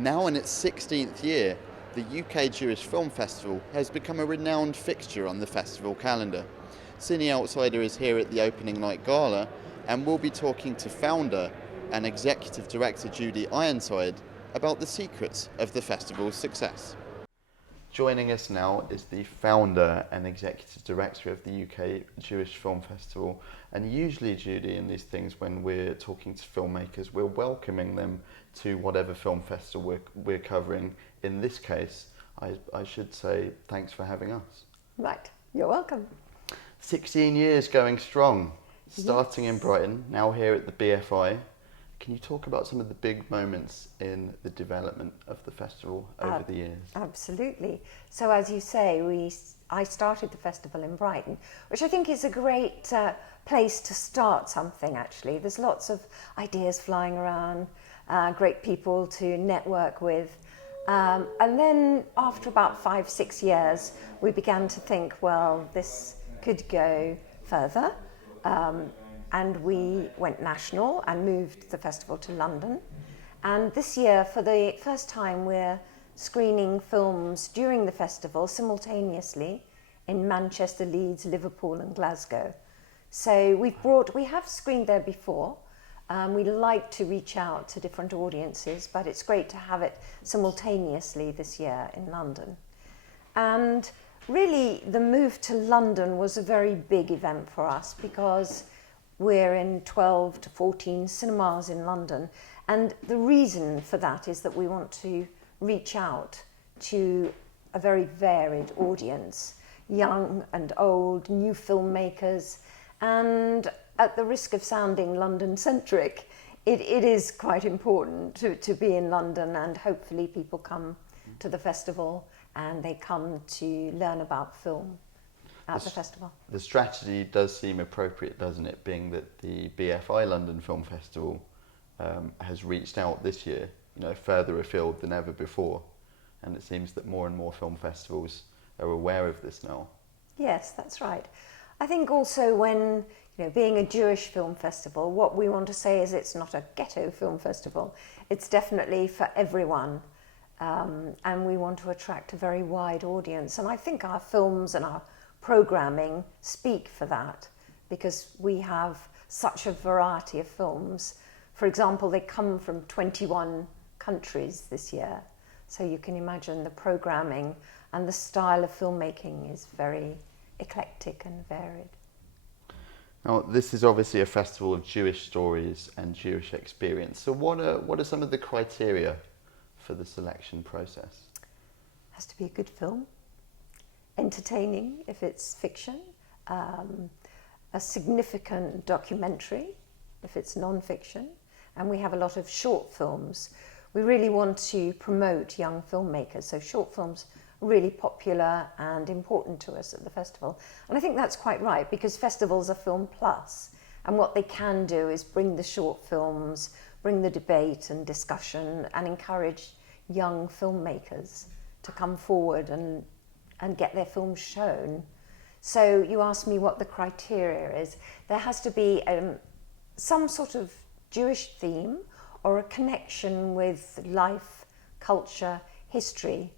Now in its 16th year, the UK Jewish Film Festival has become a renowned fixture on the festival calendar. Cine Outsider is here at the opening night gala, and we'll be talking to founder and executive director Judy Ironside about the secrets of the festival's success. Joining us now is the founder and executive director of the UK Jewish Film Festival. And usually, Judy, in these things, when we're talking to filmmakers, we're welcoming them to whatever film festival we're covering. In this case, I should say thanks for having us. Right, you're welcome. 16 years going strong, starting in Brighton, now here at the BFI. Can you talk about some of the big moments in the development of the festival over the years? Absolutely. So as you say, I started the festival in Brighton, which I think is a great place to start something, actually. There's lots of ideas flying around, great people to network with. And then after about 5-6 years, we began to think, well, this could go further. And we went national and moved the festival to London. And this year, for the first time, we're screening films during the festival simultaneously in Manchester, Leeds, Liverpool and Glasgow. So we have screened there before. We like to reach out to different audiences, but it's great to have it simultaneously this year in London. And really, the move to London was a very big event for us because we're in 12 to 14 cinemas in London. And the reason for that is that we want to reach out to a very varied audience, young and old, new filmmakers. And at the risk of sounding London-centric, it is quite important to be in London, and hopefully people come to the festival and they come to learn about film at the festival. The strategy does seem appropriate, doesn't it, being that the BFI London Film Festival has reached out this year, further afield than ever before, and it seems that more and more film festivals are aware of this now. Yes, that's right. I think also when, being a Jewish film festival, what we want to say is it's not a ghetto film festival. It's definitely for everyone. And we want to attract a very wide audience. And I think our films and our programming speak for that, because we have such a variety of films. For example, they come from 21 countries this year. So you can imagine the programming and the style of filmmaking is very eclectic and varied. Now, this is obviously a festival of Jewish stories and Jewish experience. So what are some of the criteria for the selection process? It has to be a good film, entertaining if it's fiction, a significant documentary if it's non-fiction, and we have a lot of short films. We really want to promote young filmmakers, so short films are really popular and important to us at the festival. And I think that's quite right, because festivals are Film Plus, and what they can do is bring the short films, bring the debate and discussion, and encourage young filmmakers to come forward and get their films shown. So you asked me what the criteria is. There has to be some sort of Jewish theme or a connection with life, culture, history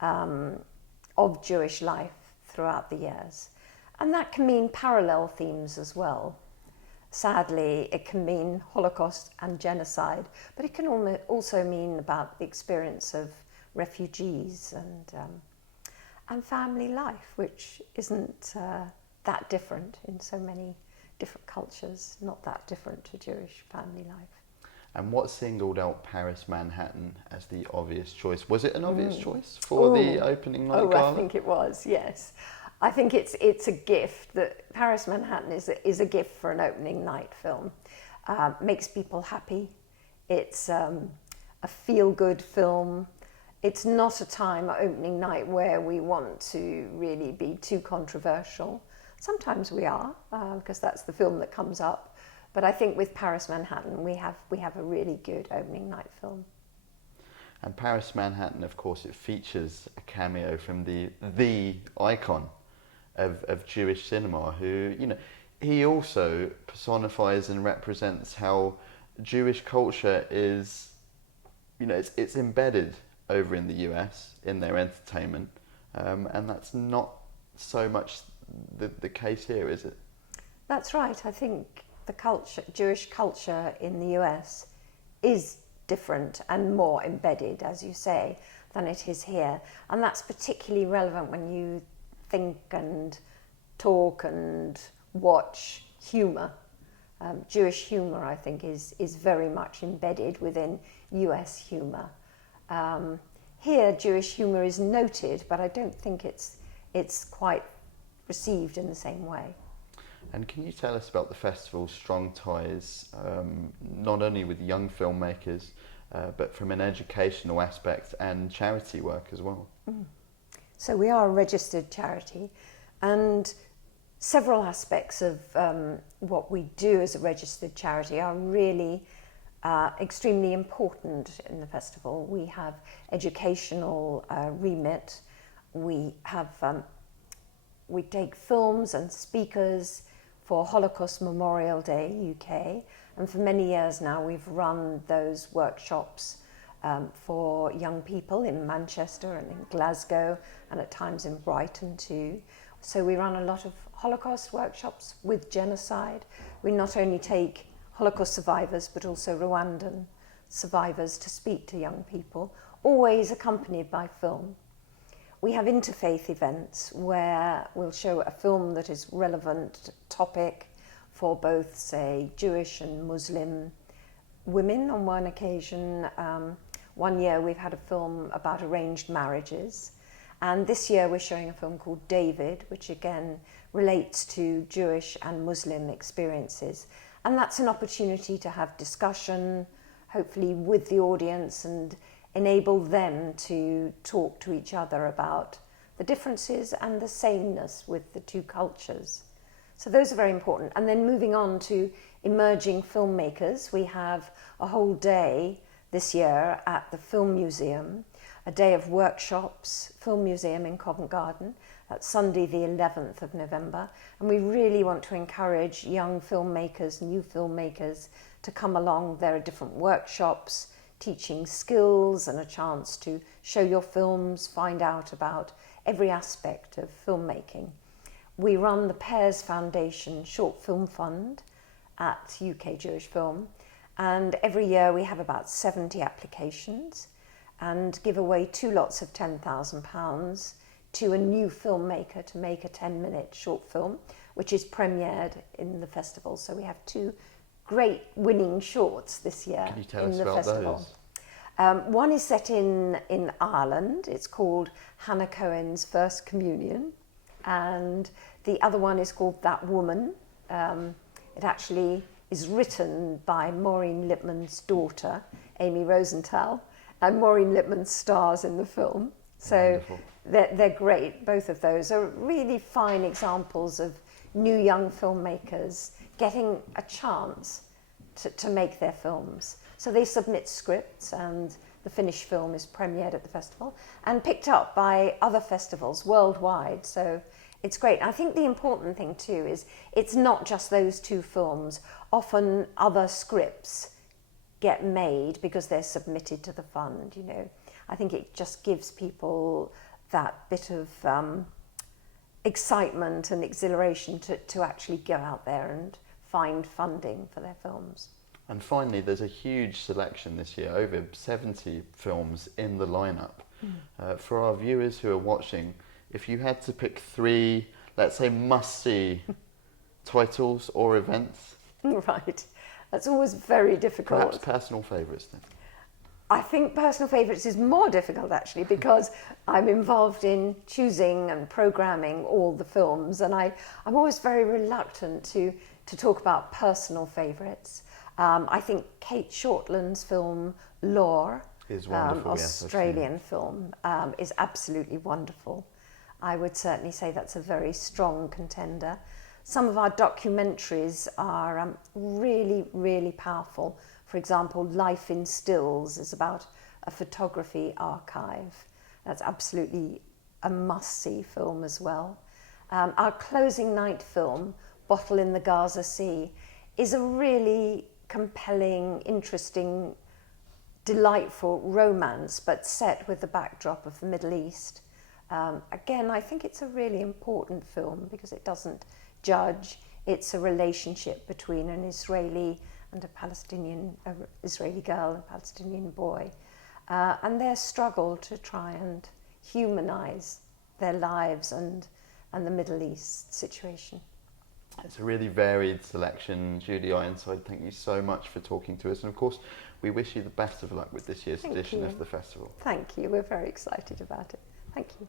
of Jewish life throughout the years. And that can mean parallel themes as well. Sadly, it can mean Holocaust and genocide, but it can also mean about the experience of refugees and family life, which isn't that different in so many different cultures, not that different to Jewish family life. And what singled out Paris Manhattan as the obvious choice? Was it an obvious choice for the opening night gala? I think it was, yes. I think it's a gift that Paris Manhattan is a gift for an opening night film. Makes people happy. It's a feel-good film. It's not a time at opening night where we want to really be too controversial. Sometimes we are, because that's the film that comes up. But I think with Paris Manhattan, we have a really good opening night film. And Paris Manhattan, of course, it features a cameo from the icon of Jewish cinema, who, he also personifies and represents how Jewish culture is it's embedded over in the US in their entertainment, and that's not so much the case here, is it? That's right. I think the Jewish culture in the US is different and more embedded, as you say, than it is here. And that's particularly relevant when you think and talk and watch humour. Jewish humour, I think, is very much embedded within US humour. Here, Jewish humour is noted, but I don't think it's quite received in the same way. And can you tell us about the festival's strong ties, not only with young filmmakers, but from an educational aspect and charity work as well? So we are a registered charity, and several aspects of what we do as a registered charity are really extremely important in the festival. We have educational remit. We take films and speakers for Holocaust Memorial Day UK, and for many years now we've run those workshops for young people in Manchester and in Glasgow, and at times in Brighton too. So we run a lot of Holocaust workshops with genocide. We not only take Holocaust survivors but also Rwandan survivors to speak to young people, always accompanied by film. We have interfaith events where we'll show a film that is relevant topic for both, say, Jewish and Muslim women on one occasion. One year we've had a film about arranged marriages, and this year we're showing a film called David, which again relates to Jewish and Muslim experiences. And that's an opportunity to have discussion, hopefully with the audience, and enable them to talk to each other about the differences and the sameness with the two cultures. So those are very important. And then moving on to emerging filmmakers, we have a whole day this year at the Film Museum, a day of workshops, Film Museum in Covent Garden. That's Sunday the 11th of November. And we really want to encourage young filmmakers, new filmmakers to come along. There are different workshops, teaching skills and a chance to show your films, find out about every aspect of filmmaking. We run the Pears Foundation Short Film Fund at UK Jewish Film, and every year we have about 70 applications and give away 2 lots of £10,000 to a new filmmaker to make a 10-minute short film, which is premiered in the festival. So we have 2 great winning shorts this year in the festival. One is set in Ireland. It's called Hannah Cohen's First Communion, and the other one is called That Woman. It actually is written by Maureen Lipman's daughter, Amy Rosenthal, and Maureen Lipman stars in the film. So they're great. Both of those are really fine examples of new young filmmakers getting a chance to make their films. So they submit scripts, and the finished film is premiered at the festival and picked up by other festivals worldwide. So it's great. I think the important thing too is it's not just those 2 films. Often other scripts get made because they're submitted to the fund, you know. I think it just gives people that bit of excitement and exhilaration to actually go out there and find funding for their films. And finally, there's a huge selection this year, over 70 films in the lineup. For our viewers who are watching, if you had to pick 3, let's say, must-see titles or events. Right, that's always very difficult. Perhaps personal favourites then. I think personal favourites is more difficult actually, because I'm involved in choosing and programming all the films, and I'm always very reluctant to talk about personal favourites. I think Kate Shortland's film Lore, is wonderful, Australian film, is absolutely wonderful. I would certainly say that's a very strong contender. Some of our documentaries are really, really powerful. For example, Life in Stills is about a photography archive. That's absolutely a must-see film as well. Our closing night film, Bottle in the Gaza Sea, is a really compelling, interesting delightful romance, but set with the backdrop of the Middle East. Again, I think it's a really important film because it doesn't judge. It's a relationship between an Israeli and a Palestinian, Israeli girl and a Palestinian boy, and their struggle to try and humanize their lives and the Middle East situation. It's a really varied selection. Judy Ironside, thank you so much for talking to us. And of course, we wish you the best of luck with this year's edition of the festival. Thank you. We're very excited about it. Thank you.